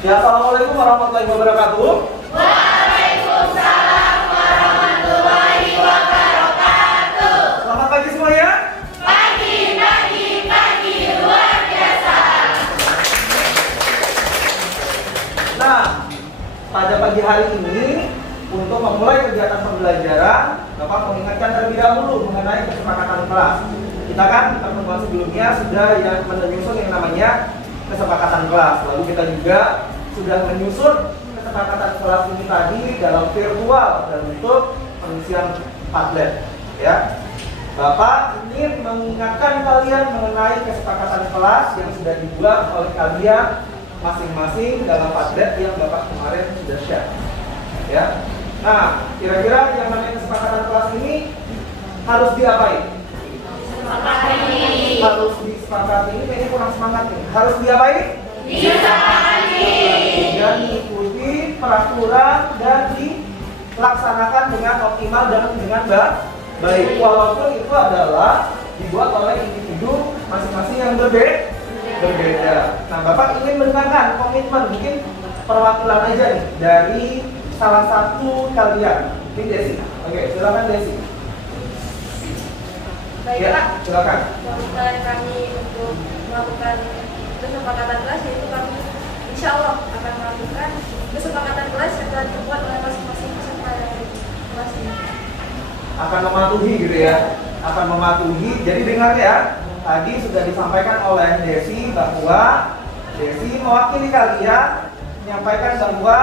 Ya, assalamualaikum warahmatullahi wabarakatuh. Waalaikumsalam warahmatullahi wabarakatuh. Selamat pagi semuanya. Pagi luar biasa. Nah, pada pagi hari ini untuk memulai kegiatan pembelajaran, Bapak mengingatkan terlebih dahulu mengenai kesepakatan kelas. Kita kan pertemuan sebelumnya sudah yang menyusun yang namanya kesepakatan kelas. Lalu kita juga sudah menyusun kesepakatan kelas ini tadi dalam virtual dan bentuk pengisian Padlet. Ya, Bapak ingin mengingatkan kalian mengenai kesepakatan kelas yang sudah dibuat oleh kalian masing-masing dalam Padlet yang Bapak kemarin sudah share. Ya, nah kira-kira yang namanya kesepakatan kelas ini harus diapain? Harus disepakati. Ini kayaknya kurang semangat nih. Harus diapain? Disepakati. Dan diikuti peraturan dan dilaksanakan dengan optimal dan dengan baik. Walaupun itu adalah dibuat oleh individu masing-masing yang berbeda. Nah, Bapak ingin menekankan komitmen, mungkin perwakilan aja nih dari salah satu kalian. Ini Desi. Oke, silakan Desi. Baik, Ya, Pak. silakan. Komitmen kami untuk melakukan kesepakatan kelas yaitu kami insya Allah akan melakukan kesepakatan kelas yang telah dibuat oleh masing-masing peserta kelas ini. Akan mematuhi gitu ya. Akan mematuhi. Jadi dengar ya. Tadi sudah disampaikan oleh Desi bahwa Desi mewakili kalian menyampaikan bahwa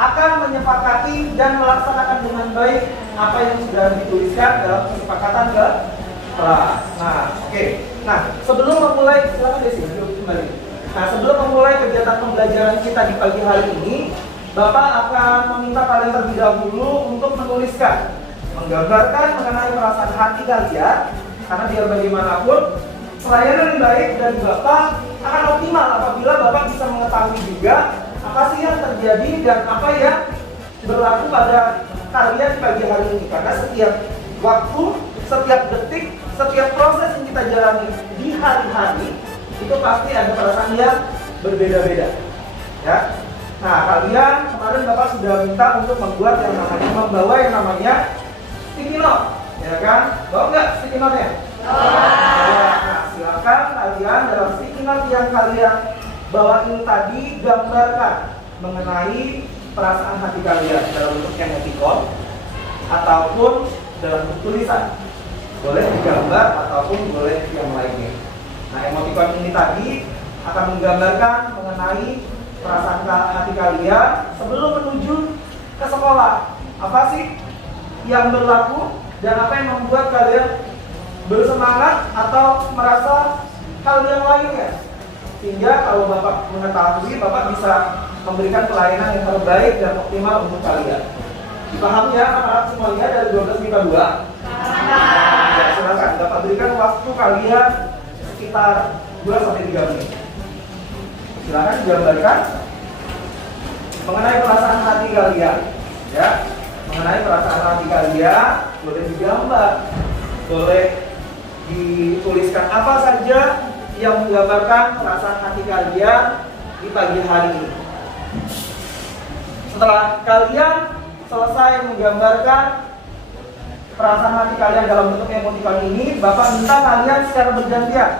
akan menyepakati dan melaksanakan dengan baik apa yang sudah dituliskan dalam kesepakatan kelas. Nah, oke. Nah, sebelum memulai, silakan Desi, duduk kembali. Nah, sebelum memulai kegiatan pembelajaran kita di pagi hari ini, Bapak akan meminta kalian terlebih dahulu untuk menuliskan, menggambarkan mengenai perasaan hati kalian, karena biar bagaimanapun pelayanan yang baik dari Bapak akan optimal apabila Bapak bisa mengetahui juga apa sih yang terjadi dan apa yang berlaku pada kalian di pagi hari ini. Karena setiap waktu, setiap detik, setiap proses yang kita jalani di hari-hari itu pasti ada perasaan yang berbeda-beda. Ya. Nah, kalian kemarin Bapak sudah minta untuk membuat yang namanya membawa yang namanya sticky note, ya kan? Bawa nggak sticky note-nya? Nah, silakan kalian dalam sticky note yang kalian bawa ini tadi gambarkan mengenai perasaan hati kalian dalam bentuk emoticon ataupun dalam bentuk tulisan. Boleh digambar ataupun boleh yang lainnya. Nah, emoticon ini tadi akan menggambarkan mengenai perasaan hati kalian sebelum menuju ke sekolah. Apa sih yang berlaku dan apa yang membuat kalian bersemangat atau merasa hal yang lainnya. Sehingga kalau Bapak mengetahui, Bapak bisa memberikan pelayanan yang terbaik dan optimal untuk kalian. Dipahami ya anak-anak semuanya dari 12 MIPA 2? Ya, silakan Bapak berikan waktu kalian sekitar 2-3 menit. Silakan digambarkan mengenai perasaan hati kalian, ya. Mengenai perasaan hati kalian boleh digambar, boleh dituliskan apa saja yang menggambarkan perasaan hati kalian di pagi hari ini. Setelah kalian selesai menggambarkan perasaan hati kalian dalam bentuk emoticon ini, Bapak minta kalian secara bergantian.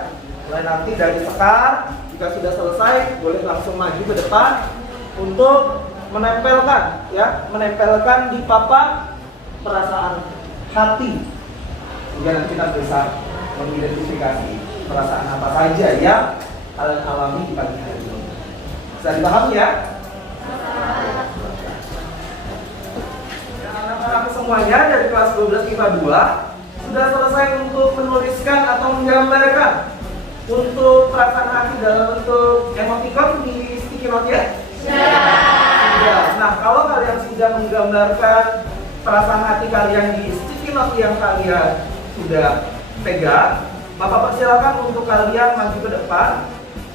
Mulai nanti dari Sekar, jika sudah selesai, boleh langsung maju ke depan untuk menempelkan, ya, menempelkan di papan perasaan hati. Sehingga nanti kita bisa mengidentifikasi perasaan apa saja yang kalian alami di pagi hari ini. Bisa dipahami ya? Anak-anak semuanya dari kelas 12 IPA 2 sudah selesai untuk menuliskan atau menggambarkan untuk perasaan hati dalam bentuk emoticon di sticky note ya? Sudah. Nah, kalau kalian sudah menggambarkan perasaan hati kalian di sticky note yang kalian sudah pegang, Bapak persilakan untuk kalian maju ke depan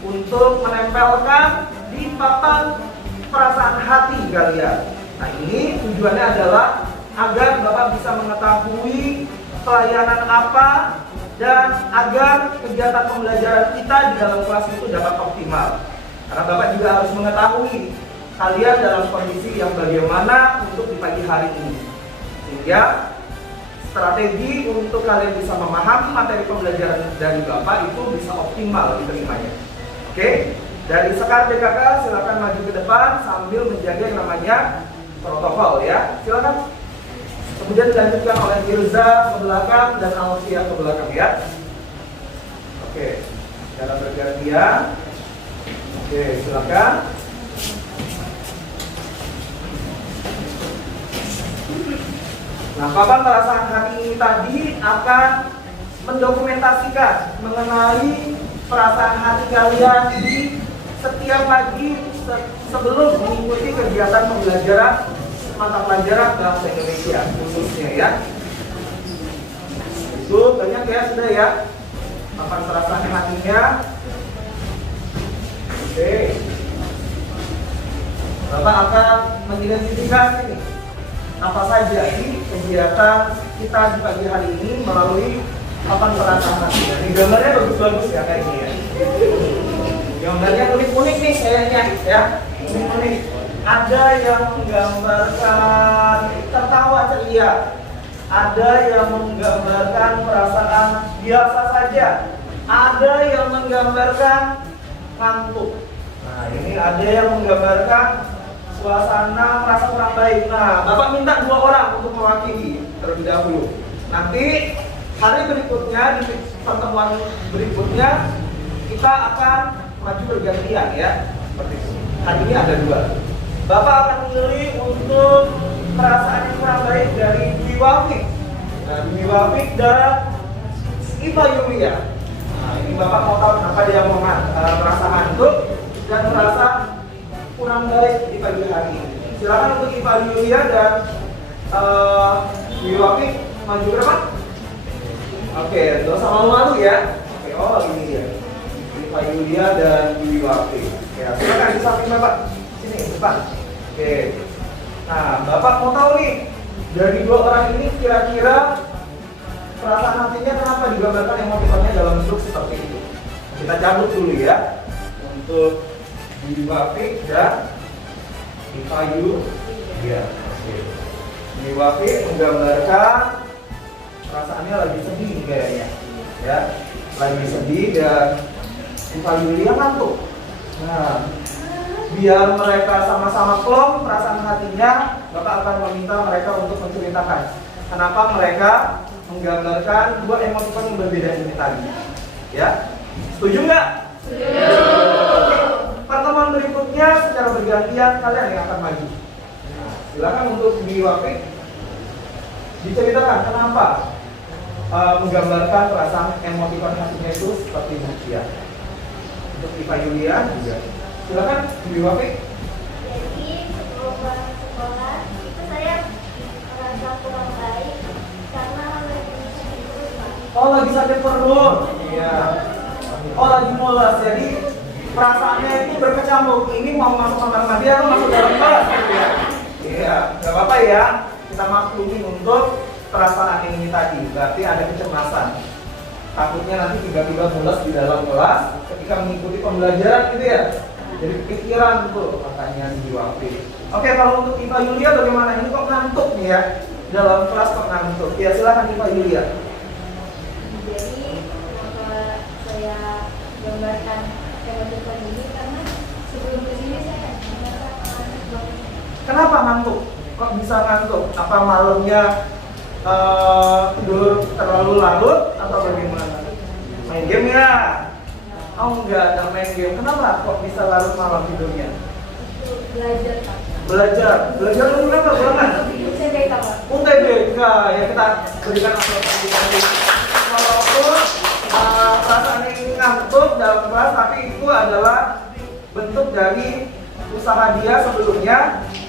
untuk menempelkan di papan perasaan hati kalian. Nah, ini tujuannya adalah agar Bapak bisa mengetahui pelayanan apa dan agar kegiatan pembelajaran kita di dalam kelas itu dapat optimal. Karena Bapak juga harus mengetahui kalian dalam kondisi yang bagaimana untuk di pagi hari ini. Sehingga strategi untuk kalian bisa memahami materi pembelajaran dari Bapak itu bisa optimal diterimanya. Oke? Dari Sekar DKK silakan maju ke depan sambil menjaga yang namanya protokol ya. Silakan. Kemudian dilanjutkan oleh Mirza ke belakang dan Alfia ke belakang ya. Oke. Cara bergantian. Oke, silakan. Nah, papan perasaan hati ini tadi akan mendokumentasikan mengenai perasaan hati kalian di setiap pagi sebelum mengikuti kegiatan pembelajaran mata pelajaran bahasa Indonesia khususnya ya. Itu banyak ya sudah ya. Papan perasaan hatinya. Oke. Bapak akan mengidentifikasi nih apa saja ini kegiatan kita di pagi hari ini melalui papan perasaan hati. Ini gambarnya bagus-bagus ya kayak ini ya. Gambarnya unik-unik nih kayaknya ya. Unik-unik. Ada yang menggambarkan tertawa ceria. Ada yang menggambarkan perasaan biasa saja. Ada yang menggambarkan ngantuk. Nah, ini ada yang menggambarkan suasana merasa kurang baik. Nah, Bapak minta 2 orang untuk mewakili terlebih dahulu. Nanti hari berikutnya di pertemuan berikutnya kita akan maju bergantian ya. Seperti itu. Hari ini ada 2. Bapak akan memilih untuk perasaan yang kurang baik dari Dwi Wafik. Nah, Dwi Wafik dan Iva Yulia. Nah, ini Bapak mau tahu kenapa dia merasa ngantuk dan merasa kurang baik di pagi hari ini. Silakan untuk Iva Yulia dan Dwi Wafik maju ke depan. Oke, nggak usah malu-malu ya. Oke, oh ini dia. Iva Yulia dan Dwi Wafik. Ya, silakan di samping Bapak. Sini, depan. Oke. Nah, Bapak mau tahu nih, dari 2 orang ini kira-kira perasaan hatinya kenapa digambarkan emotikonnya dalam bentuk seperti itu? Kita cabut dulu ya. Untuk Dwi Wafik dan Iva Yulia. Oke. Dwi Wafik menggambarkan perasaannya lagi sedih kayaknya. Ya, lagi sedih dan Iva Yulia ngantuk. Nah, biar mereka sama-sama klop perasaan hatinya, Bapak akan meminta mereka untuk menceritakan kenapa mereka menggambarkan 2 emotikon yang berbeda ini tadi. Ya, setuju nggak? Setuju. Oke. Pertemuan berikutnya secara bergantian kalian yang akan maju. Nah, silakan untuk Dwi Wafik diceritakan kenapa menggambarkan perasaan emotikon hatinya itu seperti demikian. Untuk Iva Yulia juga. Silakan Dwi Wafik. Jadi sebelum berangkat sekolah itu saya merasa kurang baik karena lagi sakit perut, Pak. Oh, lagi sakit perut. Iya. Oh, lagi mules. Jadi perasaannya itu berkecamuk. Ini mau masuk kamar mandi atau masuk dalam kelas? Iya. Iya, nggak apa-apa ya. Kita maklumi untuk perasaan ini tadi. Berarti ada kecemasan. Takutnya nanti tiba-tiba mules di dalam kelas ketika mengikuti pembelajaran gitu ya. Jadi pikiran tuh makanya Dwi Wafik. Oke, kalau untuk Iva Yulia bagaimana? Ini kok ngantuk nih ya? Dalam kelas kok ngantuk? Ya silakan Iva Yulia. Jadi kenapa saya gambarkan emotikon ini karena sebelum kesini saya merasa ngantuk banget. Kenapa ngantuk? Kok bisa ngantuk? Apa malamnya tidur terlalu larut atau bagaimana? Main game ya? Oh enggak main game. Kenapa kok bisa larut malam tidurnya? Itu belajar, Pak. Belajar dulu kenapa? Bulangan? UTBK, Pak. UTBK ya, kita berikan apresiasi. Walaupun perasaan ini ngantuk dalam kelas, tapi itu adalah bentuk dari usaha dia sebelumnya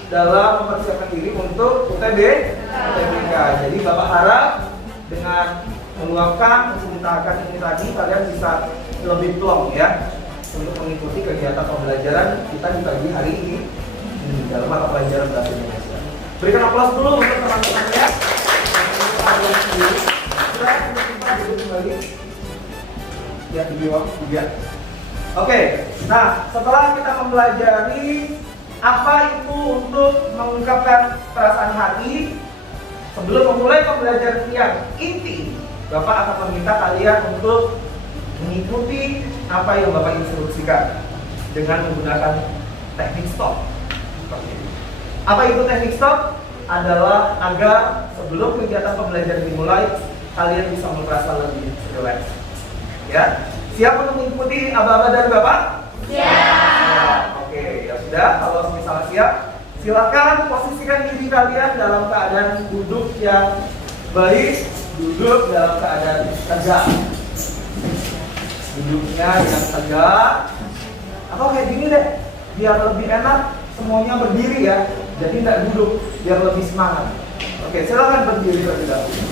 dalam mempersiapkan diri untuk UTBK. Jadi Bapak harap dengan meluapkan, menceritakan ini tadi, kalian bisa lebih plong ya untuk mengikuti kegiatan pembelajaran kita di pagi hari ini dalam mata pelajaran bahasa Indonesia. Berikan aplaus dulu untuk teman-temannya. Kita duduk kembali. Ya, di bawah juga. Oke, nah setelah kita mempelajari apa itu untuk mengungkapkan perasaan hati, sebelum memulai pembelajaran yang inti, Bapak akan meminta kalian untuk mengikuti apa yang Bapak instruksikan dengan menggunakan teknik stop. Seperti ini. Apa itu teknik stop? Adalah agar sebelum kegiatan pembelajaran dimulai, kalian bisa merasa lebih rileks. Ya, siap untuk mengikuti aba-aba dari Bapak? Siap. Oke, ya sudah. Kalau misalnya siap, silakan posisikan diri kalian dalam keadaan duduk yang baik, duduk dalam keadaan tegak. Duduknya dengan tegak. Atau kayak gini deh, biar lebih enak semuanya berdiri ya. Jadi tidak duduk, biar lebih semangat. Oke, silakan berdiri terlebih dahulu.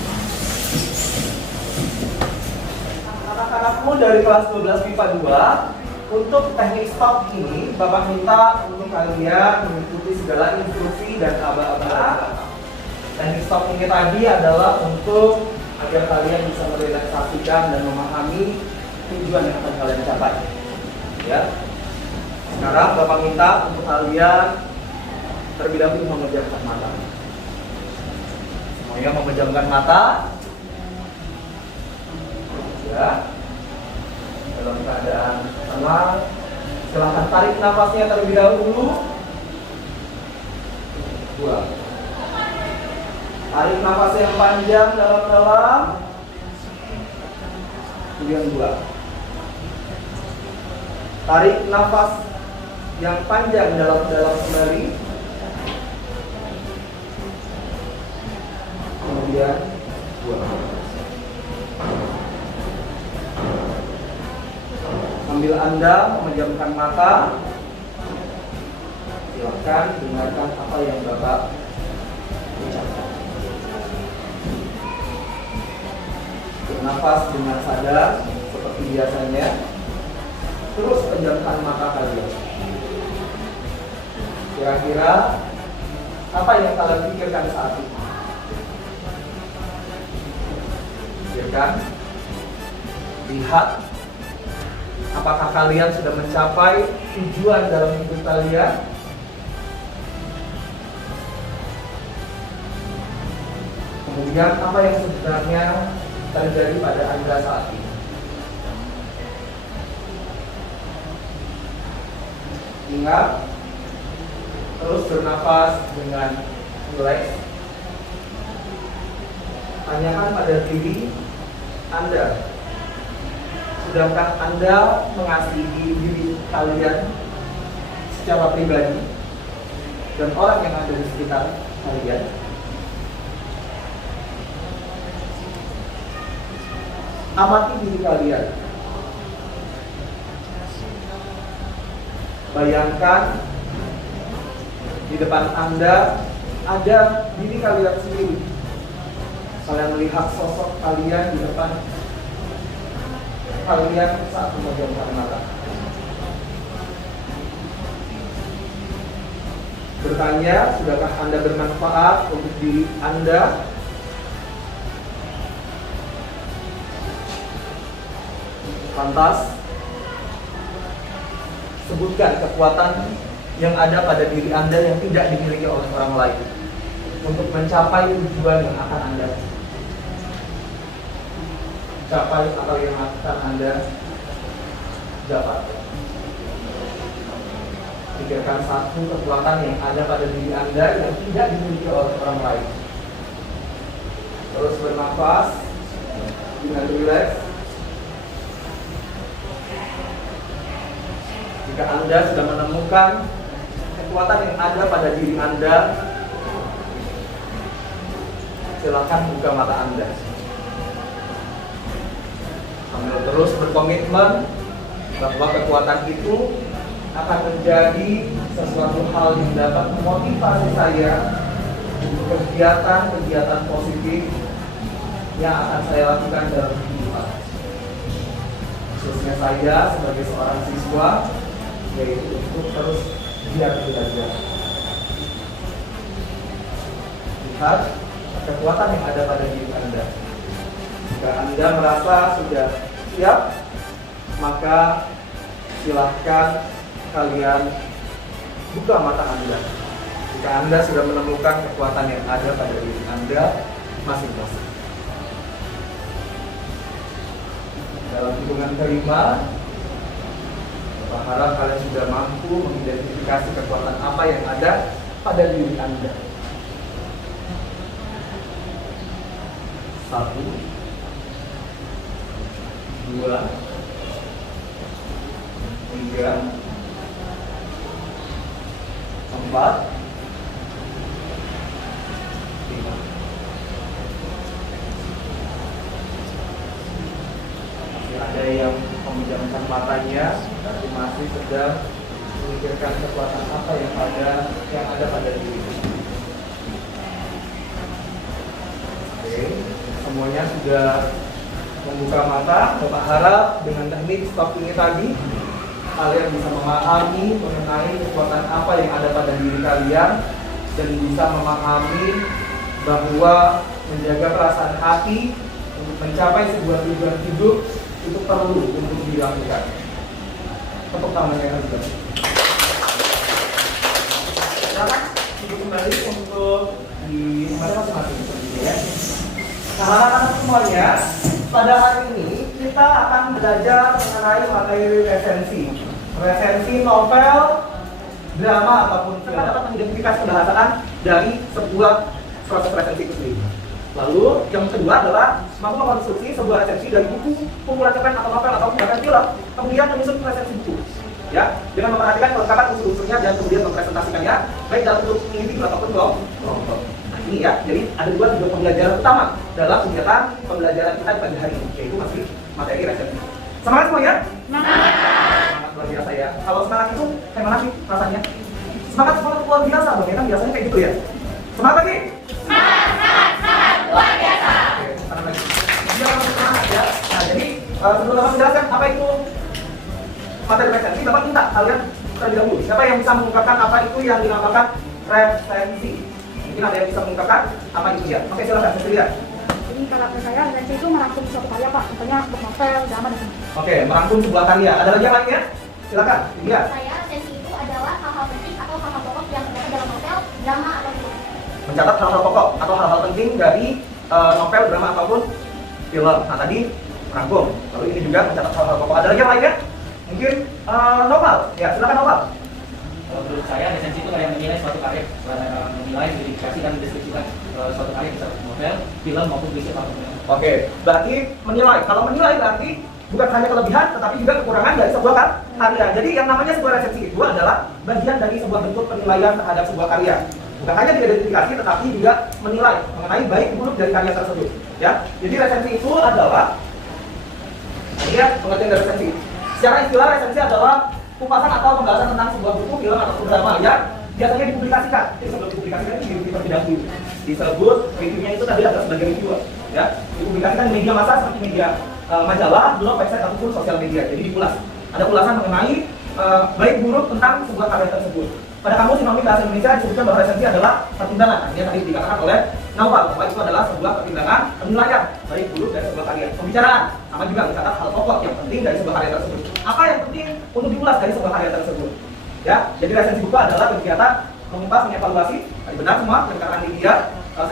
Anak-anakmu dari kelas 12 MIPA 2, untuk teknik stop ini Bapak minta untuk kalian mengikuti segala instruksi dan aba-aba. Teknik stop ini tadi adalah untuk agar kalian bisa merelaksasikan dan memahami tujuan yang akan kalian capai. Ya. Sekarang Bapak minta untuk kalian terlebih dahulu memejamkan mata. Semuanya memejamkan mata. Ya. Dalam keadaan tenang. Silahkan tarik nafasnya terlebih dahulu. 2. Tarik nafas yang panjang dalam-dalam. Kemudian 2. Tarik nafas yang panjang dalam-dalam kembali. Kemudian 2. Sambil Anda memejamkan mata, silakan dengarkan apa yang Bapak ucapkan. Bernafas dengan sadar seperti biasanya. Terus pejamkan mata kalian. Kira-kira apa yang kalian pikirkan saat ini? Pikirkan, lihat, apakah kalian sudah mencapai tujuan dalam hidup kalian? Kemudian apa yang sebenarnya terjadi pada Anda saat ini? Ingat, terus bernafas dengan rileks. Tanyakan pada diri Anda, sudahkah Anda mengasihi diri kalian secara pribadi dan orang yang ada di sekitar kalian? Amati diri kalian. Bayangkan di depan Anda ada diri kalian sendiri. Kalian melihat sosok kalian di depan kalian saat memejamkan mata. Bertanya, sudahkah Anda bermanfaat untuk diri Anda? Lantas, sebutkan kekuatan yang ada pada diri Anda yang tidak dimiliki oleh orang lain untuk mencapai tujuan yang akan Anda capai atau yang akan Anda dapatkan. Pikirkan satu kekuatan yang ada pada diri Anda yang tidak dimiliki oleh orang lain. Terus bernafas dengan rileks. Jika Anda sudah menemukan kekuatan yang ada pada diri Anda, silakan buka mata Anda. Sambil terus berkomitmen bahwa kekuatan itu akan menjadi sesuatu hal yang dapat memotivasi saya untuk kegiatan-kegiatan positif yang akan saya lakukan dalam kehidupan. Khususnya saya sebagai seorang siswa, yaitu untuk terus giat belajar. Lihat kekuatan yang ada pada diri Anda. Jika Anda merasa sudah siap, maka silahkan kalian buka mata Anda. Jika Anda sudah menemukan kekuatan yang ada pada diri Anda masing-masing. Dalam hitungan kelima, Bapak harap kalian sudah mampu mengidentifikasi kekuatan apa yang ada pada diri Anda. 1, 2, 3, 4, 5. Masih ada yang memejamkan matanya, tapi masih sedang memikirkan kekuatan apa yang ada pada diri. Oke, semuanya sudah membuka mata. Bapak harap dengan teknik stop ini tadi kalian bisa memahami mengenai kekuatan apa yang ada pada diri kalian dan bisa memahami bahwa menjaga perasaan hati untuk mencapai sebuah tujuan hidup itu perlu untuk dilakukan. Tepuk tangannya yang juga. Silakan duduk kembali untuk di tempat masing-masing. Ya. Nah, anak-anak semuanya, pada hari ini kita akan belajar mengenai materi resensi novel, drama ataupun film. Kita dapat mengidentifikasi kebahasaan dari sebuah proses resensi itu sendiri. Lalu yang kedua adalah mampu mengkonstruksi sebuah resensi dari buku, kumpulan cerpen atau novel ataupun bahkan film, kemudian menyusun resensi buku. Ya, dengan memperhatikan kelengkapan unsur-unsurnya dan kemudian mempresentasikannya baik dalam bentuk individu ataupun kelompok. Ini ya, jadi ada dua tujuan pembelajaran utama dalam kegiatan pembelajaran kita di pagi hari ini, yaitu masih materi resensi. Semangat semua ya? Semangat luar biasa ya. Kalau semangat itu kayak mana sih rasanya? Semangat luar biasa dong, ya kan biasanya kayak gitu ya. Semangat lagi? Semangat luar biasa. Oke, semangat lagi. Biar langsung semangat ya. Nah, jadi sebelum Bapak menjelaskan apa itu materi resensi, Bapak minta kalian terlebih dahulu. Siapa yang bisa mengungkapkan apa itu yang dinamakan resensi? Mungkin ada yang bisa mengungkapkan apa itu ya? Oke, silakan, Cecilia. Jadi kalau menurut saya resensi itu merangkum suatu karya Pak, contohnya untuk novel, drama dan sebagainya. Oke, merangkum sebuah karya. Ada lagi yang lainnya? Silakan, Cecilia. Saya resensi itu adalah hal-hal penting atau hal-hal pokok yang terdapat dalam novel, drama atau film. Mencatat hal-hal pokok atau hal-hal penting dari novel, drama ataupun film. Nah, tadi merangkum. Lalu ini juga mencatat hal-hal pokok. Ada lagi yang lainnya? Mungkin novel. Ya, silakan novel. Menurut saya resensi itu kayak menilai suatu karya, menilai, verifikasi dan mendeskripsikan suatu karya bisa novel, film maupun puisi apapun. Oke, berarti menilai. Kalau menilai berarti bukan hanya kelebihan, tetapi juga kekurangan dari sebuah karya. Jadi yang namanya sebuah resensi itu adalah bagian dari sebuah bentuk penilaian terhadap sebuah karya. Bukan hanya diidentifikasi, tetapi juga menilai mengenai baik buruk dari karya tersebut. Ya, jadi resensi itu adalah, ini ya pengertian dari resensi. Secara istilah resensi adalah kupasan atau pembahasan tentang sebuah buku, film atau drama yang biasanya dipublikasikan. Jadi sebelum dipublikasikan itu terlebih dahulu disebut reviewnya itu tadi adalah sebagai reviewer. Ya, dipublikasikan di media massa seperti media majalah, blog, website ataupun sosial media. Jadi dipulas. Ada ulasan mengenai baik buruk tentang sebuah karya tersebut. Pada kamus Sinopsis Bahasa Indonesia disebutkan bahwa resensi adalah pertimbangan. Yang tadi dikatakan oleh Naufal bahwa itu adalah sebuah pertimbangan penilaian baik buruk dari sebuah karya. Pembicaraan sama juga mencatat hal pokok yang penting dari sebuah karya tersebut. Apa yang penting untuk diulas dari sebuah karya tersebut? Ya, jadi resensi buku adalah kegiatan mengupas, mengevaluasi. Tadi benar semua perkataan Lydia,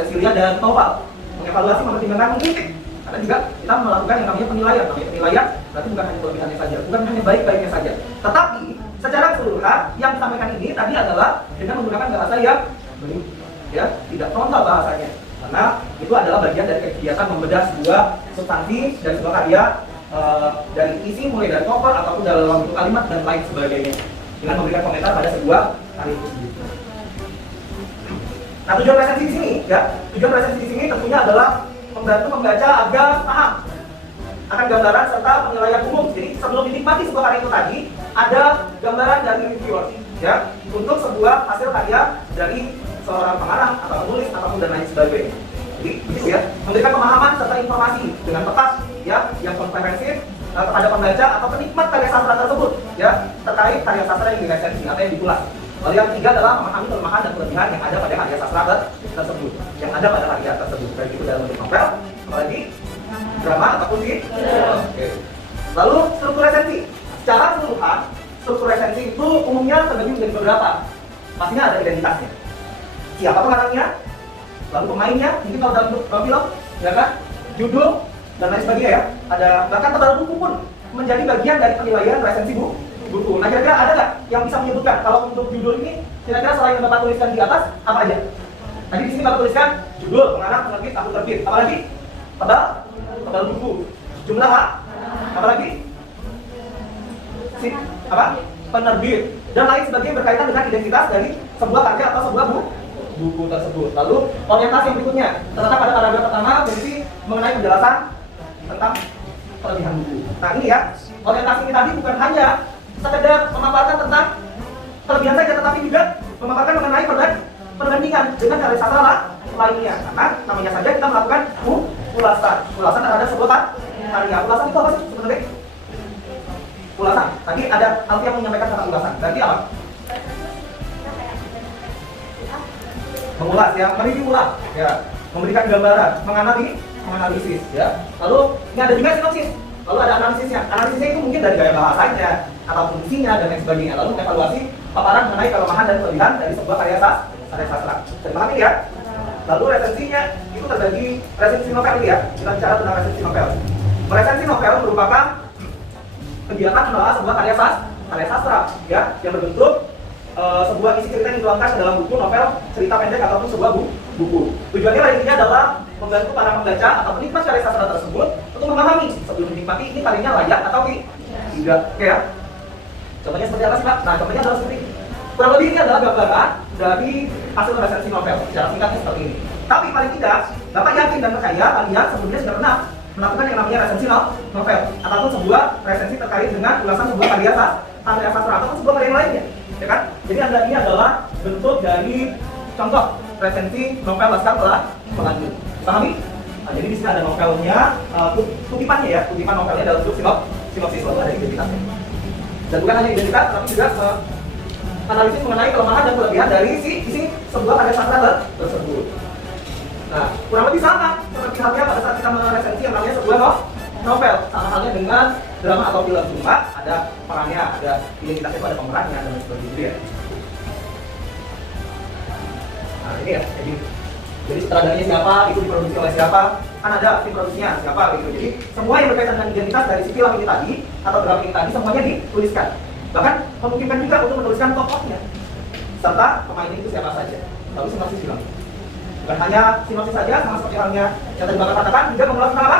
Cecilia dan Naufal. Mengevaluasi, mempertimbangkan, mengkritik. Karena juga kita melakukan yang namanya penilaian. Namanya penilaian berarti bukan hanya kelebihannya saja, bukan hanya baik-baiknya saja, tetapi secara keseluruhan yang disampaikan ini tadi adalah dengan menggunakan bahasa yang ya, tidak frontal bahasanya. Karena itu adalah bagian dari kegiatan membedah sebuah substansi dan sebuah karya dari isi mulai dari cover ataupun dalam bentuk kalimat dan lain sebagainya dengan memberikan komentar pada sebuah karya itu sendiri. Nah, tujuan resensi di sini ya, tujuan resensi di sini tentunya adalah membantu membaca agar paham akan gambaran serta penilaian umum. Jadi sebelum dinikmati sebuah karya itu tadi ada gambaran dari reviewer ya untuk sebuah hasil karya dari seorang pengarang atau penulis ataupun dan lain sebagainya. Jadi begitu ya, memberikan pemahaman serta informasi dengan tepat ya yang komprehensif kepada pembaca atau penikmat karya sastra tersebut ya terkait karya sastra yang diresensi atau yang dikulas. Lalu yang ketiga adalah memahami kelemahan dan kelebihan yang ada pada karya sastra tersebut, yang ada pada karya tersebut, baik itu dalam bentuk novel, apalagi drama ataupun film. Oke. Lalu struktur resensi. Secara keseluruhan, struktur resensi itu umumnya terbagi menjadi beberapa. Pastinya ada identitasnya. Siapa pengarangnya, lalu pemainnya, mungkin kalau dalam film, ya kan, judul dan lain sebagainya ya. Ada bahkan tebal buku pun menjadi bagian dari penilaian resensi buku. Nah, kira-kira ada nggak yang bisa menyebutkan kalau untuk judul ini, kira-kira selain yang Bapak tuliskan di atas, apa aja? Tadi di sini Bapak tuliskan judul, pengarang, penerbit, akun terbit. Apa lagi? Tebal buku. Jumlah apa lagi? Apa? Penerbit dan lain sebagainya berkaitan dengan identitas dari sebuah karya atau sebuah buku tersebut. Lalu orientasi yang berikutnya terletak pada paragraf pertama berisi mengenai penjelasan tentang kelebihan buku. Nah ini ya, orientasi ini tadi bukan hanya sekedar memaparkan tentang kelebihan saja, tetapi juga memaparkan mengenai perbandingan dengan karya sastra lainnya. Karena namanya saja kita melakukan ulasan terhadap sebuah karya. Ulasan itu apa sih sebenarnya? Ulasan. Tadi ada Alfi yang menyampaikan kata ulasan. Berarti apa? Mengulas ya, mereview ulang ya, memberikan gambaran, menganalisis ya. Lalu ini ada juga sinopsis. Lalu ada analisisnya. Analisisnya itu mungkin dari gaya bahasanya atau fungsinya dan lain sebagainya. Lalu evaluasi paparan mengenai kelemahan dan kelebihan dari sebuah karya sastra. Pahami ya? Lalu resensinya itu terbagi resensi novel ya. Kita bicara tentang resensi novel. Resensi novel merupakan kegiatan menelaah sebuah karya sastra ya, yang berbentuk sebuah isi cerita yang dituangkan ke dalam buku, novel, cerita pendek ataupun sebuah buku. Tujuannya intinya adalah membantu para pembaca atau penikmat karya sastra tersebut untuk memahami sebelum menikmati ini karyanya layak atau tidak. Oke ya. Contohnya seperti apa sih Pak? Nah contohnya adalah seperti kurang lebih ini adalah gambaran dari hasil resensi novel. Secara singkatnya seperti ini. Tapi paling tidak, Bapak yakin dan percaya kalian sebelumnya sudah pernah melakukan yang namanya resensi novel ataupun sebuah resensi terkait dengan ulasan sebuah karya sastra ataupun sebuah karya yang lainnya. Ya kan? Jadi ini adalah bentuk dari contoh resensi novel Laskar Pelangi. Pahami? Nah, jadi di sini ada novelnya, kutipannya ya, kutipan novelnya dalam bentuk sinopsis, lalu ada identitasnya. Dan bukan hanya identitas, tapi juga analisis mengenai kelemahan dan kelebihan dari isi sebuah karya sastra tersebut. Nah, kurang lebih sama seperti halnya pada saat kita meresensi yang namanya sebuah novel. Sama halnya dengan drama atau film, cuma ada perannya, ada identitasnya, itu ada pemerannya dan seperti itu ya. Nah ini ya, jadi sutradaranya siapa, itu diproduksi oleh siapa, kan ada tim produksinya siapa gitu. Jadi semua yang berkaitan dengan identitas dari si film ini tadi atau drama ini tadi semuanya dituliskan. Bahkan memungkinkan juga untuk menuliskan tokohnya serta pemainnya itu siapa saja. Lalu sinopsis film. Bukan hanya sinopsis saja, sama seperti halnya yang tadi Bapak katakan, juga mengulas tentang apa?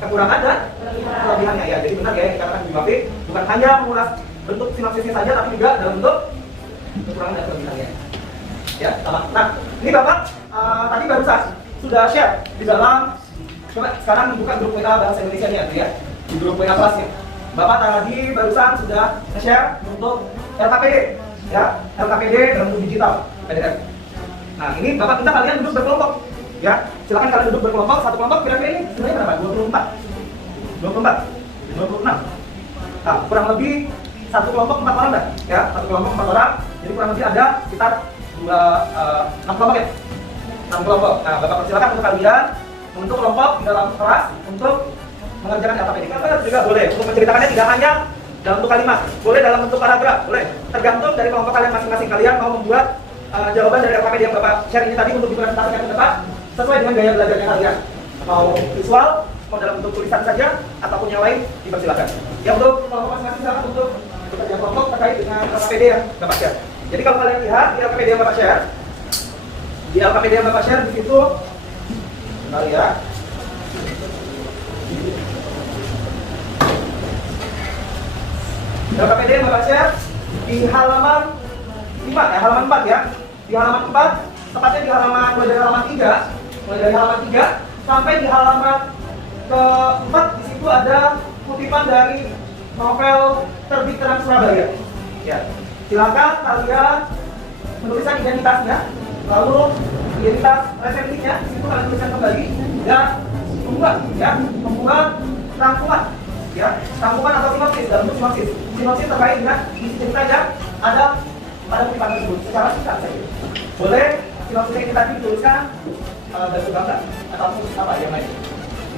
Kekurangan dan kelebihannya ya. Jadi benar ya yang dikatakan Bu Bafi, bukan hanya mengulas bentuk sinopsisnya saja, tapi juga dalam bentuk kekurangan dan kelebihannya. Ya, sama. Nah, ini Bapak tadi barusan sudah share di dalam, coba sekarang buka grup WA Bahasa Indonesia-nya ya, di grup WA kelasnya. Bapak tadi barusan sudah share untuk LKPD, ya, LKPD dalam bentuk digital, PDF. Nah, ini Bapak minta kalian duduk berkelompok, ya. Silakan kalian duduk berkelompok, satu kelompok kira-kira ini sebenarnya berapa? 24, 26. Nah, kurang lebih satu kelompok 4 orang dah, ya, satu kelompok 4 orang. Jadi kurang lebih ada sekitar 6 kelompok ya, 6 kelompok. Nah, Bapak persilakan untuk kalian membentuk kelompok di dalam kelas untuk mengerjakan LKPD. Kalian juga boleh untuk menceritakannya tidak hanya dalam bentuk kalimat, boleh dalam bentuk paragraf, boleh. Tergantung dari kelompok kalian masing-masing. Kalian mau membuat jawaban dari LKPD yang Bapak share ini tadi untuk dipresentasikan ke depan sesuai dengan gaya belajarnya kalian. Mau visual, mau dalam bentuk tulisan saja, ataupun yang lain dipersilakan. Ya untuk kelompok masing-masing silakan untuk bekerja kelompok terkait dengan LKPD yang Bapak share. Jadi kalau kalian lihat di LKPD yang Bapak share, di situ, bentar ya. LKPD yang Bapak share di halaman 5 ya, halaman 4 ya. Di halaman 4, tepatnya di halaman mulai dari halaman 3 sampai di halaman ke-4, di situ ada kutipan dari novel terbit Terang Surabaya. Ya. Silakan kalian menuliskan identitasnya, lalu identitas resensinya, di situ kalian tuliskan kembali dan membuat rangkuman, ya, rangkuman atau sinopsis dalam bentuk sinopsis terkait dengan isi cerita yang ada pada kutipan tersebut secara singkat saja. Boleh sinopsisnya kita dituliskan dan gambar ataupun apa yang lain.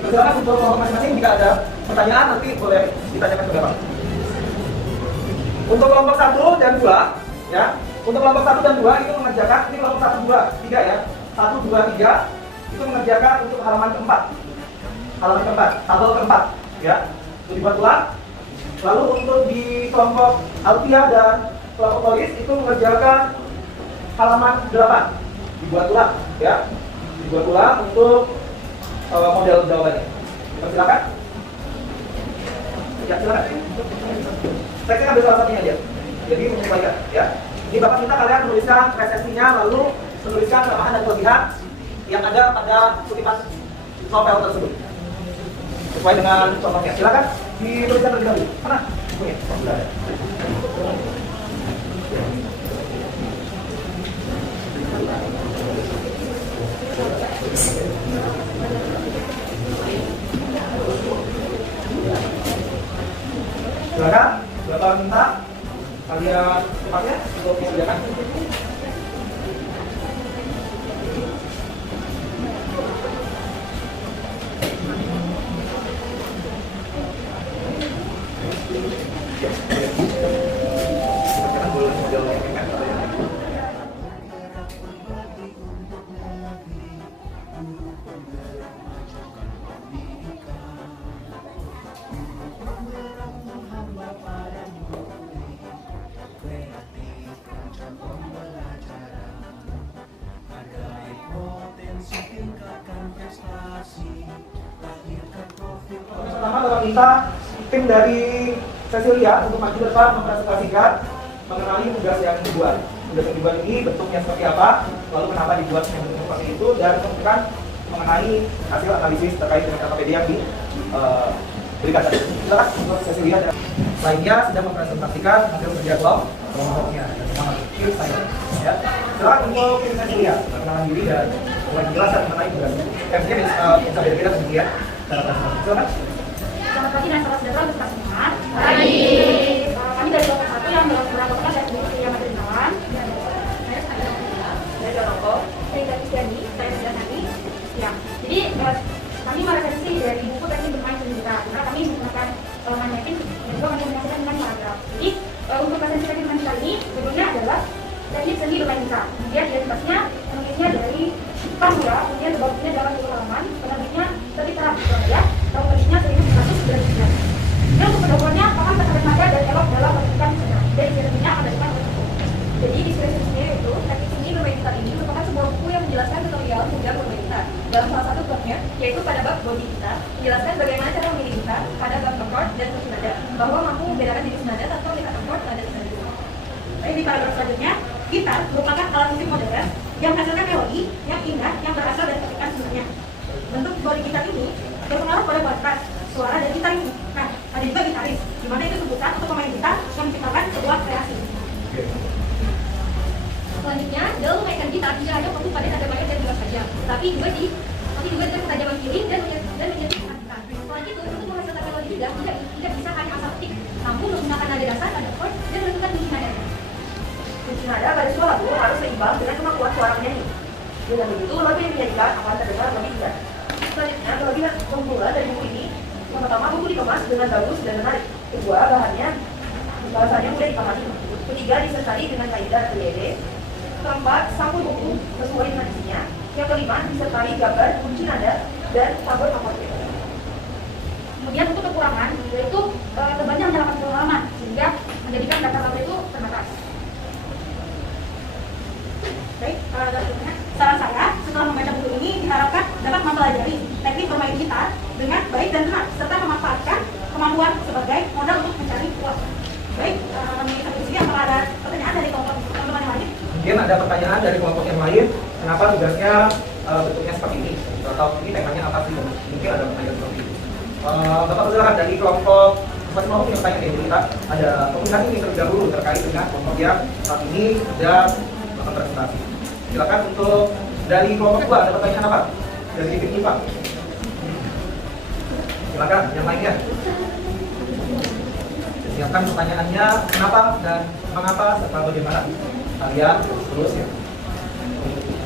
Silakan untuk kelompok masing-masing, jika ada pertanyaan nanti boleh ditanyakan ke Bapak. Untuk kelompok 1 dan 2, ya. Untuk kelompok 1 dan 2 itu mengerjakan, ini kelompok 1, 2, 3 ya. 1, 2, 3 itu mengerjakan untuk halaman keempat. Halaman keempat, tabel keempat, ya. Itu dibuat ulang. Lalu untuk di kelompok Alfiah dan kelompok Polis itu mengerjakan halaman 8. Dibuat ulang, ya. Dibuat ulang untuk model jawabannya. Silakan. Ya, silakan. Saya ambil salah satunya aja. Jadi menyesuaikan, ya. Ini Bapak minta kalian menuliskan resensinya, lalu menuliskan kelemahan dan kelebihan yang ada pada kutipan novel tersebut. Sesuai dengan contohnya. Silakan dituliskan terlebih dahulu. Mana? Bukunya. Sudah ada. Silakan, Bapak minta kalian cepatnya untuk disediakan. Pertama Bapak minta tim dari Cecilia untuk maju depan mempresentasikan mengenai tugas yang dibuat. Tugas yang dibuat ini bentuknya seperti apa, lalu kenapa dibuat bentuknya seperti itu, dan menunjukkan mengenai hasil analisis terkait dengan KPD yang diberikan tadi. Silakan untuk Cecilia dan lainnya sedang mempresentasikan hasil kerja kelompoknya. Ya. Silakan untuk tim Cecilia perkenalan diri dan mulai menjelaskan mengenai tugasnya. Mungkin bisa beda-beda kemudian. Silakan. Selamat pagi dan salam sejahtera untuk kita semua. Pagi. Kami dari kelompok 1 yang beranggotakan dari Bu Sri Amat Rintawan. Dari kelompok saya Kristiani, saya Kristiani. Ya, jadi kami meresensi dari buku Teknik Bermain Seni Kita. Karena kami menggunakan magnetin dan juga mengombinasikan dengan paragraf. Jadi untuk presensi teknik bermain kita ini sebelumnya adalah teknik seni bermain kita. Kemudian identitasnya menulisnya dari Pamula, kemudian bukunya dalam 10 halaman, penerbitnya Terbit Terang Surabaya, tahun terbitnya 1999. Dan untuk pedomannya paham terhadap nada dan elok dalam menentukan sejarah. Dan isinya akan dari buku. Jadi deskripsinya itu teknik seni bermain gitar ini merupakan sebuah buku yang menjelaskan tutorial mudah bermain gitar. Dalam salah satu babnya, yaitu pada bab bodi gitar, menjelaskan bagaimana cara memilih gitar pada bab chord dan fungsi nada, bahwa mampu membedakan jenis nada tanpa melihat chord nada nada. Baik, di paragraf selanjutnya, gitar merupakan alat musik modern yang menghasilkan melodi yang indah yang berasal dari ketikan sebenarnya. Bentuk bodi gitar ini berpengaruh pada batas suara dan gitar ini. Nah, ada juga gitaris, di mana itu sebutan untuk pemain gitar yang menciptakan sebuah kreasi. Selanjutnya, dalam memainkan gitar tidak hanya fokus pada nada mayor dan bebas saja, tapi juga dengan ketajaman feeling dan menyentuh gitar. Selain itu, untuk menghasilkan melodi juga tidak bisa hanya asal ketik, namun menggunakan nada dasar, nada chord, dan menentukan bunyi nada. Kunci nada pada sebuah lagu harus seimbang dengan kemampuan suara penyanyi. Dengan begitu, lagu yang dinyanyikan akan terdengar lebih indah. Selanjutnya, kelebihan keunggulan dari buku ini, yang pertama, buku dikemas dengan bagus dan menarik. Kedua, bahannya bahasanya mudah dipahami. Ketiga, disertai dengan kaidah TLD. Keempat, sampul buku sesuai dengan isinya. Yang kelima, disertai gambar kunci nada dan tabel nomor. Kemudian untuk kekurangan, yaitu tebalnya hanya 80 halaman, sehingga menjadikan data tabel itu terbatas. Baik, saran saya setelah membaca buku ini diharapkan dapat mempelajari teknik bermain gitar dengan baik dan benar, serta memanfaatkan kemampuan sebagai modal untuk mencari uang. Baik, kami sampai di sini. Apakah ada pertanyaan dari kelompok teman-teman yang lain? Mungkin ada pertanyaan dari kelompok yang lain, kenapa tugasnya bentuknya seperti ini? Atau ini temanya apa sih? Mungkin ada pertanyaan seperti itu. Bapak silakan dari kelompok Mas mau yang tanya dari kita ada pemilihan ini terlebih dahulu terkait dengan kelompok yang saat ini sedang melakukan presentasi. Silakan untuk dari kelompok 2 ada pertanyaan apa? Dari tim IPA. Silakan yang lainnya. Silakan pertanyaannya kenapa dan mengapa serta bagaimana kalian terus ya.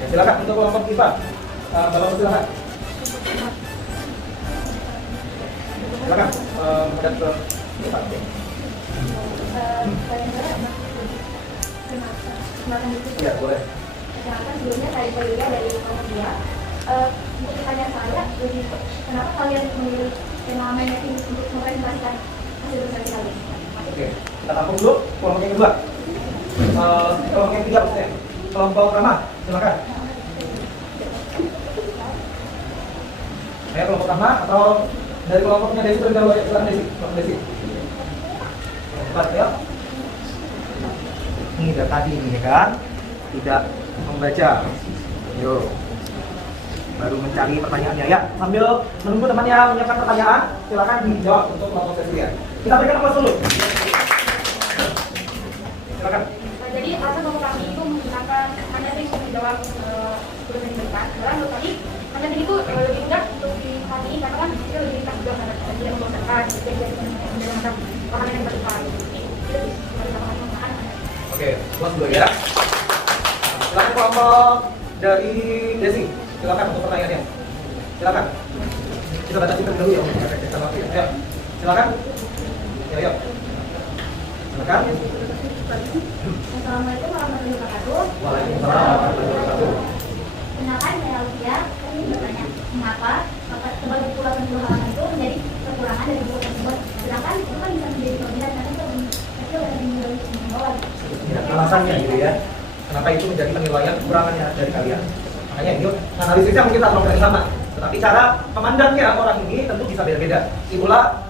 Silakan untuk kelompok IPA. Bapak silakan. Silakan menghadap ke IPA. Silakan buku. Ya, boleh. Silakan sebelumnya saya Yulia dari Muhammadiyah. Untuk pertanyaan saya, lebih kenapa kalian memilih tema mapping untuk mempresentasikan hasil presentasi kalian? Oke, kita tampung dulu kelompok yang kedua. Kelompok yang ketiga maksudnya. Kelompok Rama, silakan. Saya kelompok Rama atau dari kelompoknya Desi terlebih dahulu, silakan Desi. Kelompok Desi. Cepat ya. Ini dari tadi ini kan tidak membaca. Yuk. Baru mencari pertanyaannya ya. Sambil menunggu temannya menyiapkan pertanyaan, silakan dijawab untuk kelompok Desi ya. Kita berikan aplaus dulu. Silakan. Jadi alasan bahwa kami itu menggunakan mapping untuk menjawab tugas yang diberikan. Karena menurut kami mapping itu lebih mudah untuk dipahami karena kan itu lebih ringkas juga karena tidak membosankan. Jadi menjadi macam paham yang berlipat. Jadi itu dari pemahaman. Oke, aplaus dulu ya. Silakan kelompok dari Desi. Silakan untuk pertanyaannya. Silakan. Kita batasi terlebih dahulu ya. Kita waktu ya. Ayo. Silakan. Ayo. Silakan. Assalamualaikum warahmatullahi wabarakatuh. Waalaikumsalam warahmatullahi wabarakatuh. Kenapa saya Alfia? Kami bertanya, mengapa sebagai pulau 10 halaman itu menjadi kekurangan dari buku tersebut? Sedangkan itu kan bisa menjadi kelebihan karena itu kecil dan dimulai membawa. Ya, alasannya gitu ya. Kenapa itu menjadi penilaian kekurangannya dari kalian? Makanya itu analisisnya mungkin tak terlalu sama, tetapi cara memandangnya orang ini tentu bisa beda-beda. Itulah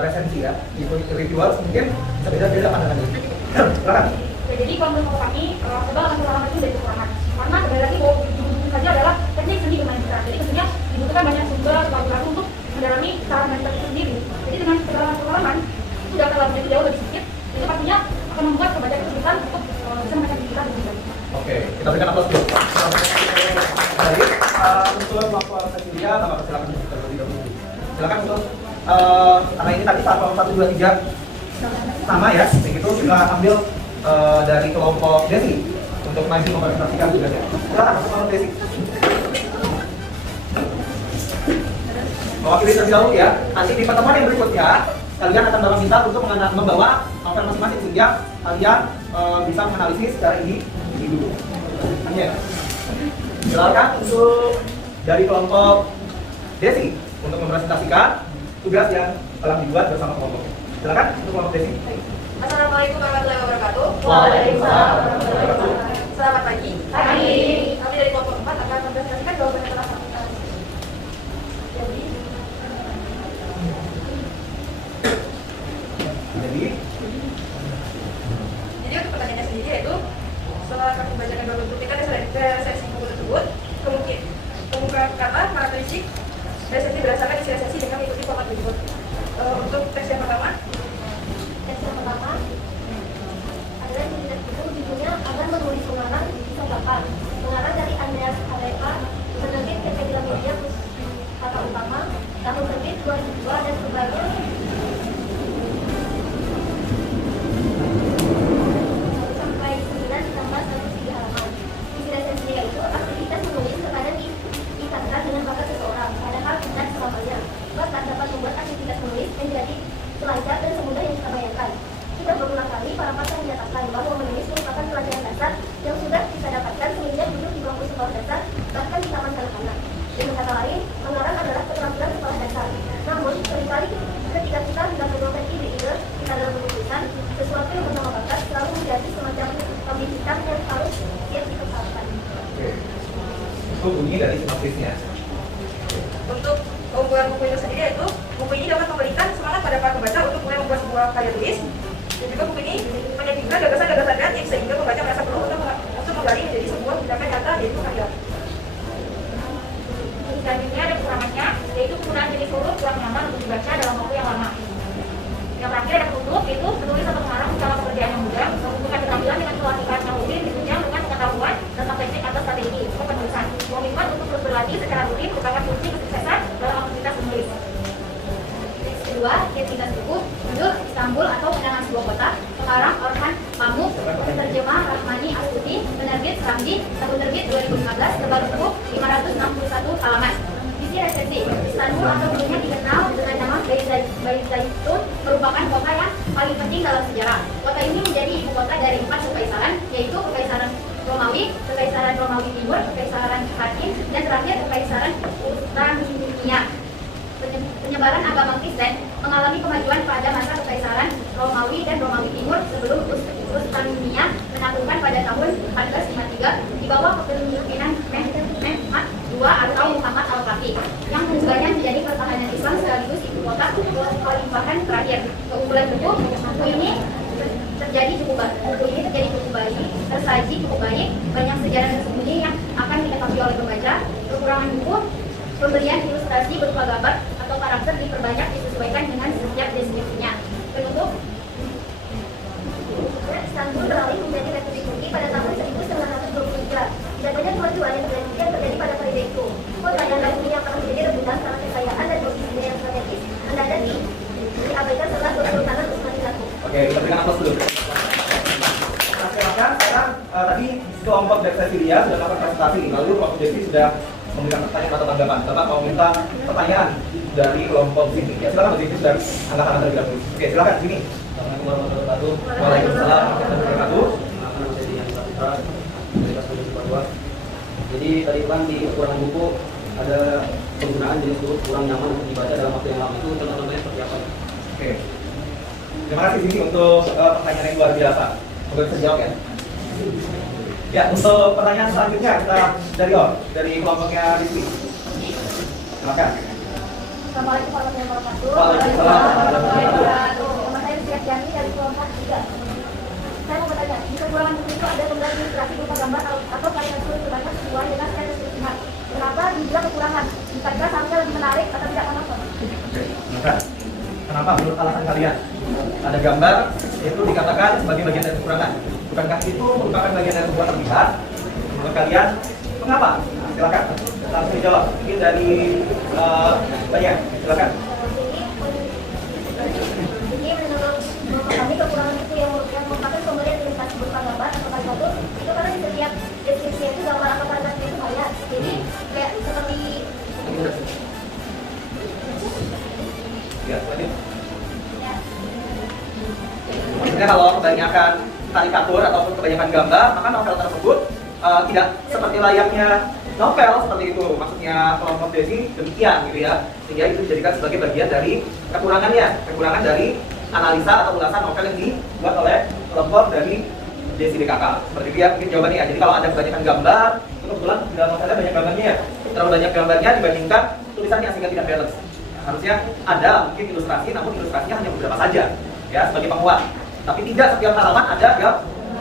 resensi ya, itu reviewers mungkin bisa beda-beda pandangannya. Silakan. Ya, jadi kalau menurut kami, sebab kekurangan itu dari kekurangan. Karena kembali lagi bahwa buku saja adalah teknik seni bermain gitar. Jadi tentunya dibutuhkan banyak sumber lagu-lagu untuk mendalami cara main gitar itu sendiri. Jadi dengan kekurangan itu dalam lagunya itu jauh lebih sedikit, itu pastinya akan membuat pembaca kesulitan untuk bisa memainkan gitar lebih baik. Oke, kita berikan aplaus dulu. Baik, untuk kelompok Cecilia, tambah silakan terlebih dahulu. Silakan untuk karena ini tadi platform 1, 2, 3 sama ya, begitu kita ambil dari kelompok Desi untuk maju mempresentasikan tugasnya. Silakan untuk kelompok Desi. Mewakili terlebih dahulu ya. Nanti di pertemuan yang berikutnya kalian akan dalam minta untuk membawa novel masing-masing sehingga kalian bisa menganalisis secara ini dulu. Hanya. Silakan untuk dari kelompok Desi untuk mempresentasikan tugas yang telah dibuat bersama kelompoknya. Silakan untuk kelompok Desi. Assalamualaikum warahmatullahi wabarakatuh. Waalaikumsalam warahmatullahi wabarakatuh. Selamat pagi. Pagi. Kami dari kelompok 4 akan mempresentasikan jawaban yang telah kami tahu. Jadi untuk pertanyaannya sendiri yaitu setelah kami membacakan dua buktikan resensi buku tersebut, kemudian pembukaan kata karakteristik resensi berdasarkan isi resensi dengan mengikuti format berikut. Untuk teks yang pertama, Tes yang pertama adalah tulisan buku judulnya agar menulis pengarang kisah bapak. Pengarang dari Andreas Harepa, penerbit PT Gramedia Kata Utama, tahun terbit 2002 dan sebaiknya 1-9 ditambah 1 halaman. Isi resensinya yaitu aktivitas menulis terkadang diikatkan dengan bakat seseorang, padahal tidak selamanya. Sebab tak dapat membuat aktivitas menulis menjadi selancar dan semudah yang kita bayangkan. Kita berulang kali para pakar menyatakan bahwa menulis merupakan pelajaran dasar yang sudah kita dapatkan semenjak duduk di bangku sekolah dasar, bahkan di taman kanak-kanak. Dengan kata lain, mengarang adalah keterampilan sekolah dasar. Namun, seringkali ketika kita hendak menemukan ide-ide kita dalam penulisan, sesuatu yang bernama bakat selalu menjadi semacam kambing hitam yang harus siap dikepalkan. Oke. Itu bunyi dari sinopsisnya. untuk keunggulan buku itu sendiri yaitu buku ini dapat memberikan semangat pada para pembaca untuk mulai membuat sebuah karya tulis, dan juga buku ini menyediakan gagasan-gagasan kreatif sehingga pembaca merasa perlu untuk menggali menjadi sebuah tindakan nyata yaitu karya. Selanjutnya ada kekurangannya, yaitu penggunaan jenis huruf kurang nyaman untuk dibaca dalam waktu yang lama. Yang terakhir ada penutup, yaitu penulis atau pengarang secara pekerjaan yang mudah, membutuhkan keterampilan dengan pelatihan yang rutin, ditunjang dengan pengetahuan tentang teknik atau strategi penulisan. Komitmen untuk terus berlatih secara rutin merupakan kunci kesuksesan dalam aktivitas menulis. Teks kedua, identitas buku, judul Istanbul atau Undangan Sebuah Kota, pengarang Orhan Pamuk, penerjemah Rahmani Astuti, penerbit Ramzi, tahun terbit 2015, tebal buku 561 halaman. Isi resensi, Istanbul atau dulunya dikenal dengan nama Bait Zaitun merupakan kota yang paling penting dalam sejarah. Kota ini menjadi ibu kota dari 4 kekaisaran, yaitu Kekaisaran Romawi, Kekaisaran Romawi Timur, Kekaisaran Parthia, dan terakhir Kekaisaran Ulstania. Penyebaran agama Kristen mengalami kemajuan pada masa Kekaisaran Romawi dan Romawi Timur sebelum Ulstania menaklukkan pada tahun 1453 di bawah kepemimpinan Mehmed II atau Muhammad Al-Fatih, yang tujuannya menjadi pertahanan Islam sekaligus ibu kota kekhalifahan terakhir. Keunggulan buku ini terjadi cukup baik, tersaji cukup baik, banyak sejarah tersembunyi yang akan diketahui oleh pembaca. Kekurangan buku, pemberian ilustrasi berupa gambar atau karakter diperbanyak disesuaikan dengan setiap deskripsinya. Penutup, Istanbul beralih menjadi Republik Turki pada tahun 1923. Tidak banyak kemajuan yang terjadi pada periode itu. Kota yang dahulu yang akan menjadi rebutan karena kekayaan dan posisinya yang strategis mendadak diabaikan setelah Kesultanan Utsmani jatuh. Oke, kita berikan aplaus dulu. Nah, silakan. Sekarang tadi kelompok Dexterity sudah melakukan presentasi, lalu kelompok Desi sudah memberikan pertanyaan atau tanggapan. Bapak mau minta pertanyaan dari kelompok sini. Ya, silakan Mas Desi sudah angkat-angkat terlebih dahulu. Oke, silakan sini. Assalamualaikum warahmatullahi wabarakatuh. Waalaikumsalam warahmatullahi wabarakatuh. Nama saya Dian Saputra, dari kelas 2. Jadi tadi kan di kekurangan buku ada penggunaan jenis huruf kurang nyaman untuk dibaca dalam waktu yang lama, itu contoh-contohnya seperti apa? Oke. Terima kasih Sini untuk pertanyaan yang luar biasa. Semoga bisa jawab ya. Ya, untuk pertanyaan selanjutnya kita dari kelompoknya Rizky. Silakan. Assalamualaikum warahmatullahi wabarakatuh. Waalaikumsalam warahmatullahi wabarakatuh. Nama saya Rizky Akyani dari kelompok 3. Saya mau bertanya, di kekurangan buku itu ada pemberian ilustrasi berupa gambar atau karikatur sebanyak sesuai dengan skala deskripsinya. Kenapa dibilang kekurangan? Bukankah seharusnya lebih menarik atau tidak monoton? Oke, kenapa menurut alasan kalian ada gambar itu dikatakan sebagai bagian dari kekurangan? Bukankah itu merupakan bagian dari sebuah kelebihan? Menurut kalian, mengapa? Nah, silakan langsung dijawab. Mungkin dari banyak, silakan. Jadi menurut kami kekurangan itu yang merupakan pemberian ilustrasi berupa gambar atau karikatur itu karena di setiap deskripsi itu gambar atau karikatur itu banyak. Jadi kayak seperti Ya, lanjut. Maksudnya kalau kebanyakan karikatur ataupun kebanyakan gambar, maka novel tersebut tidak seperti layaknya novel seperti itu. Maksudnya kelompok Desi demikian gitu ya. Sehingga itu dijadikan sebagai bagian dari kekurangan dari analisa atau ulasan novel yang dibuat oleh kelompok dari Desi DKK. Seperti itu ya, mungkin jawabannya ya. Jadi kalau ada kebanyakan gambar, itu kebetulan di dalam novelnya banyak gambarnya ya. Terlalu banyak gambarnya dibandingkan tulisannya sehingga tidak balance. Harusnya ada mungkin ilustrasi, namun ilustrasinya hanya beberapa saja ya sebagai penguat. Tapi tidak setiap halaman ada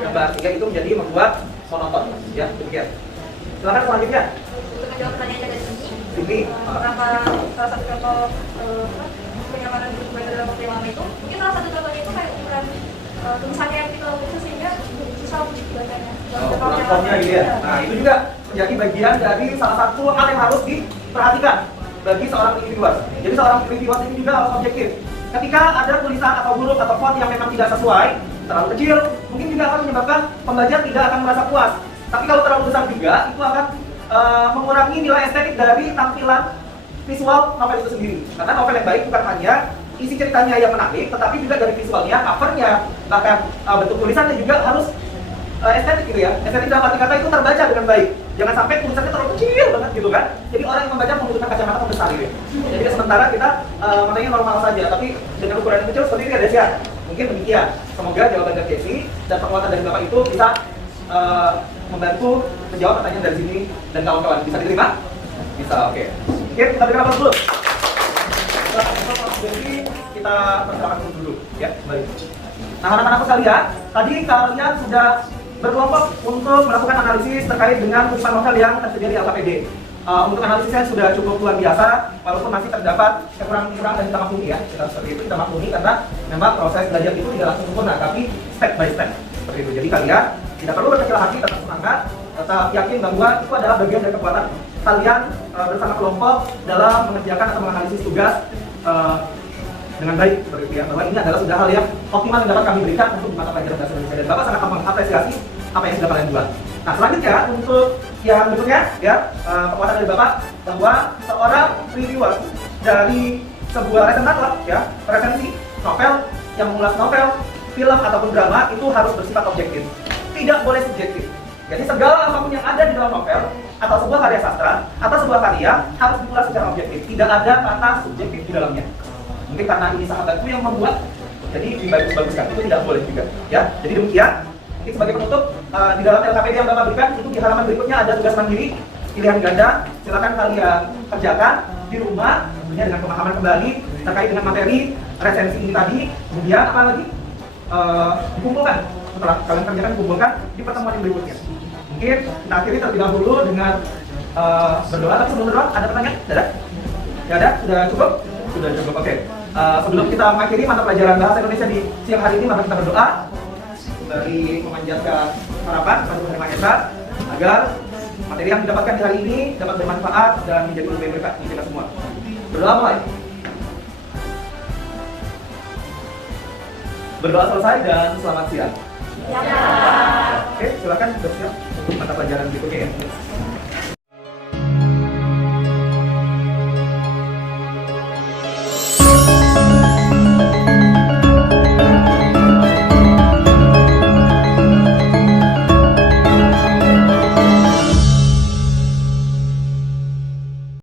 gambar, sehingga itu menjadi membuat monoton ya, demikian. Silakan selanjutnya. Untuk menjawab pertanyaan dari Sini. kenapa salah satu contoh kenyamanan buku baca dalam waktu yang lama itu, mungkin salah satu contohnya itu kayak ukuran tulisannya yang kita khusus sehingga susah untuk dibacanya. Kurang formnya gitu ya. Nah, itu juga menjadi bagian dari salah satu hal yang harus diperhatikan bagi seorang reviewer. Jadi seorang reviewer ini juga harus objektif. Ketika ada tulisan atau huruf atau font yang memang tidak sesuai, terlalu kecil, mungkin juga akan menyebabkan pembaca tidak akan merasa puas. Tapi kalau terlalu besar juga, itu akan mengurangi nilai estetik dari tampilan visual novel itu sendiri. Karena novel yang baik bukan hanya isi ceritanya yang menarik, tetapi juga dari visualnya, covernya, bahkan bentuk tulisannya juga harus estetik gitu ya. Estetik dalam arti kata itu terbaca dengan baik. Jangan sampai tulisannya terlalu kecil banget gitu kan. Jadi orang yang membaca membutuhkan kacamata pembesar gitu ya. Jadi sementara kita matanya normal saja, tapi dengan ukuran yang kecil seperti ini ya Desia. Mungkin demikian. Semoga jawaban dari Desi dan penguatan dari Bapak itu bisa membantu menjawab pertanyaan dari sini dan kawan-kawan. Bisa diterima? Bisa, oke. Oke, kita berikan aplaus dulu. Jadi kita persilakan dulu ya, kembali. Nah, anak-anakku sekalian, tadi kalian sudah berkelompok untuk melakukan analisis terkait dengan tulisan novel yang tersedia di LKPD. Untuk analisisnya sudah cukup luar biasa, walaupun masih terdapat kekurangan-kekurangan dan kita maklumi ya. Kita seperti itu, kita maklumi karena memang proses belajar itu tidak langsung sempurna, tapi step by step seperti itu. Jadi kalian tidak perlu berkecil hati, tetap semangat, tetap yakin bahwa itu adalah bagian dari kekuatan kalian bersama kelompok dalam mengerjakan atau menganalisis tugas dengan baik seperti itu ya. Bahwa ini adalah sudah hal yang optimal yang dapat kami berikan untuk mata pelajaran bahasa Indonesia, dan Bapak sangat mengapresiasi apa yang sudah kalian buat. Nah, selanjutnya untuk yang berikutnya ya, penguatan dari Bapak bahwa seorang reviewer dari sebuah resensi ya, resensi novel yang mengulas novel, film ataupun drama itu harus bersifat objektif, tidak boleh subjektif. Jadi segala apapun yang ada di dalam novel atau sebuah karya sastra atau sebuah karya harus diulas secara objektif, tidak ada kata subjektif di dalamnya. Mungkin karena ini sahabatku yang membuat, jadi dibagus-baguskan, itu tidak boleh juga. Ya, jadi demikian. Mungkin sebagai penutup, di dalam LKPD yang Bapak berikan itu di halaman berikutnya ada tugas mandiri pilihan ganda. Silakan kalian kerjakan di rumah, tentunya dengan pemahaman kembali terkait dengan materi resensi ini tadi. Kemudian apa lagi? Dikumpulkan. Setelah kalian kerjakan, dikumpulkan di pertemuan yang berikutnya. Mungkin kita akhiri terlebih dahulu dengan berdoa. Tapi sebelum berdoa, ada pertanyaan? Ada? Ya ada? Sudah cukup? Sudah cukup, oke. Sebelum kita mengakhiri mata pelajaran Bahasa Indonesia di siang hari ini, maka kita berdoa dari memanjatkan harapan pada Tuhan Yang Maha Esa agar materi yang didapatkan di hari ini dapat bermanfaat dan menjadi lebih berkat bagi kita semua. Berdoa mulai. Berdoa selesai dan selamat siang. Oke, silakan bersiap untuk mata pelajaran berikutnya ya.